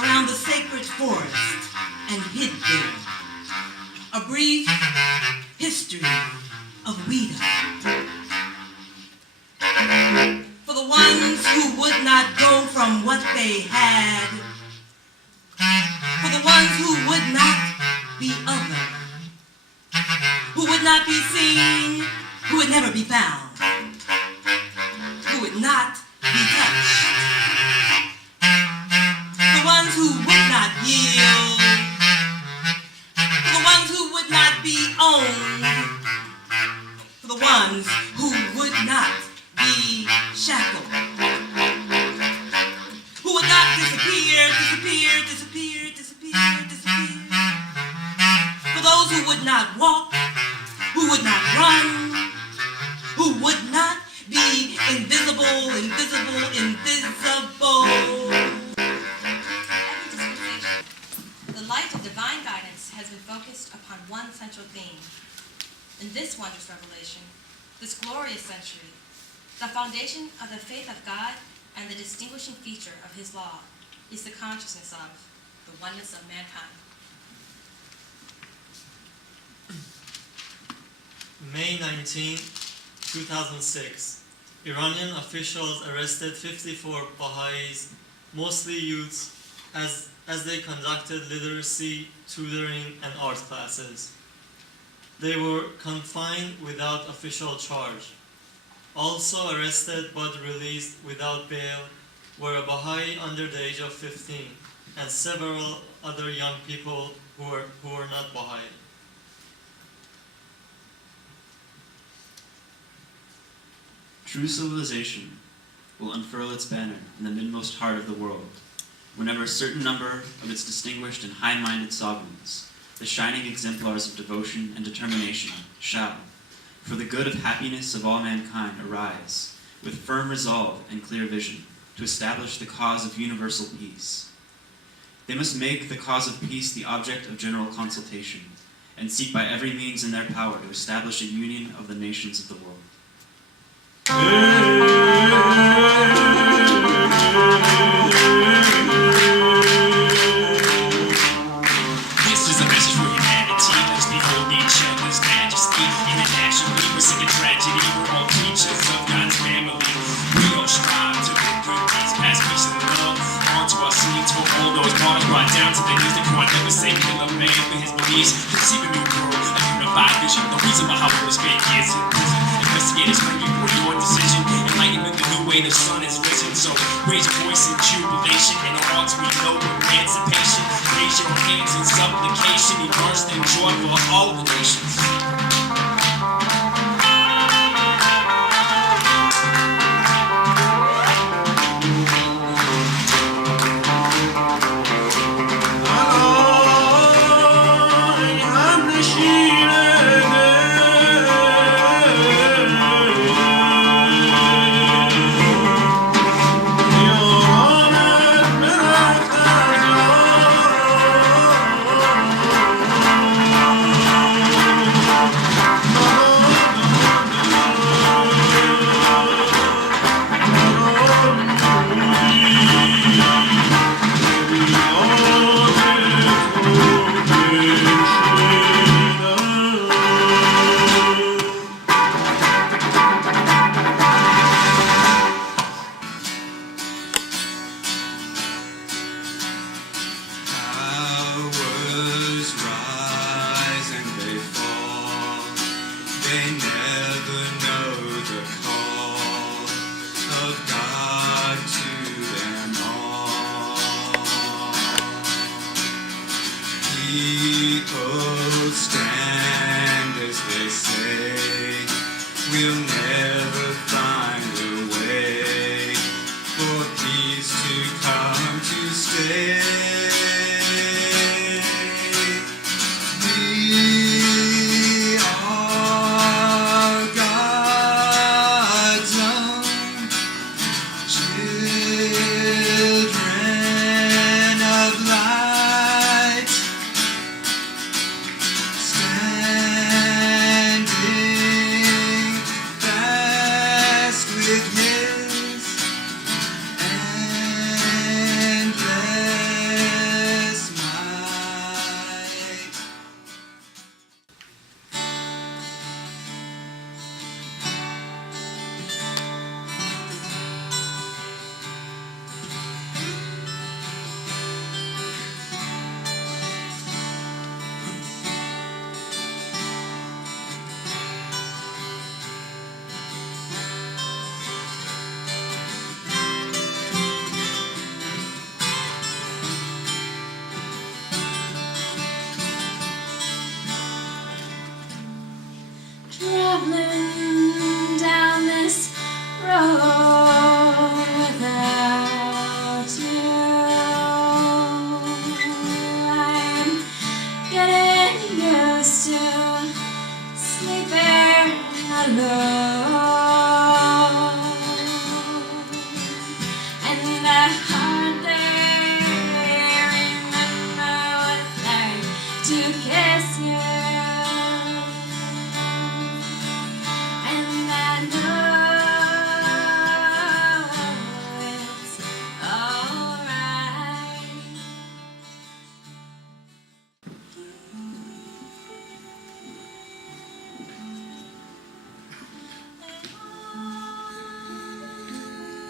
around the sacred forest and hid there. A brief history of Ouida. For the ones who would not go from what they had. For the ones who would not be other. Who would not be seen, who would never be found. Who would not be touched. The ones who would not yield. For the ones who would not be owned. For the ones who would not be shackled. Who would not disappear. For those who would not walk, who would not run, who would not be invisible. Every dispensation, the light of divine guidance has been focused upon one central theme. In this wondrous revelation, this glorious century, the foundation of the faith of God and the distinguishing feature of his law is the consciousness of the oneness of mankind. May 19, 2006, Iranian officials arrested 54 Bahá'ís, mostly youths, as they conducted literacy, tutoring, and art classes. They were confined without official charge. Also arrested but released without bail were a Bahá'í under the age of 15 and several other young people who were not Bahá'í. True civilization will unfurl its banner in the midmost heart of the world, whenever a certain number of its distinguished and high-minded sovereigns, the shining exemplars of devotion and determination, shall, for the good of happiness of all mankind, arise, with firm resolve and clear vision, to establish the cause of universal peace. They must make the cause of peace the object of general consultation, and seek by every means in their power to establish a union of the nations of the world. This is a message for humanity. Let's behold each other's majesty. Internationally, we're singing tragedy. We're all creatures of God's family. We all strive to live good deeds, past peace and love. On to our seeds, for all those bars brought down to the knees. The Quran never say kill a man for his beliefs. Conceive a new world, a unified vision. The reason Bahá'í spent years in prison. Investigators screaming for your decision. Enlightenment, the new way the sun is risen. So raise your voice in jubilation. And the hearts we know emancipation. Raise your hands in supplication. Immersed in joy for all the nations.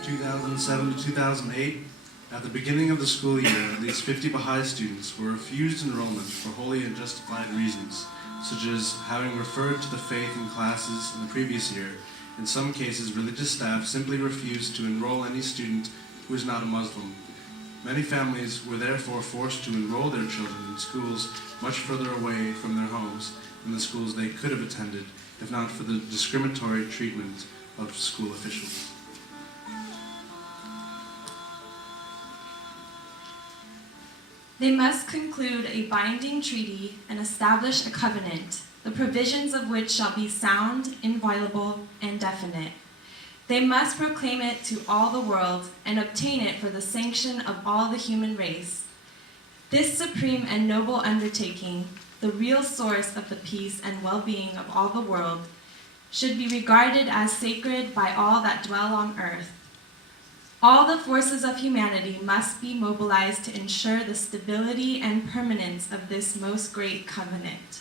2007 to 2008, at the beginning of the school year, at least 50 Baha'i students were refused enrollment for wholly unjustified reasons, such as having referred to the faith in classes in the previous year. In some cases, religious staff simply refused to enroll any student who is not a Muslim. Many families were therefore forced to enroll their children in schools much further away from their homes than the schools they could have attended if not for the discriminatory treatment of school officials. They must conclude a binding treaty and establish a covenant, the provisions of which shall be sound, inviolable, and definite. They must proclaim it to all the world and obtain it for the sanction of all the human race. This supreme and noble undertaking, the real source of the peace and well-being of all the world, should be regarded as sacred by all that dwell on earth. All the forces of humanity must be mobilized to ensure the stability and permanence of this most great covenant.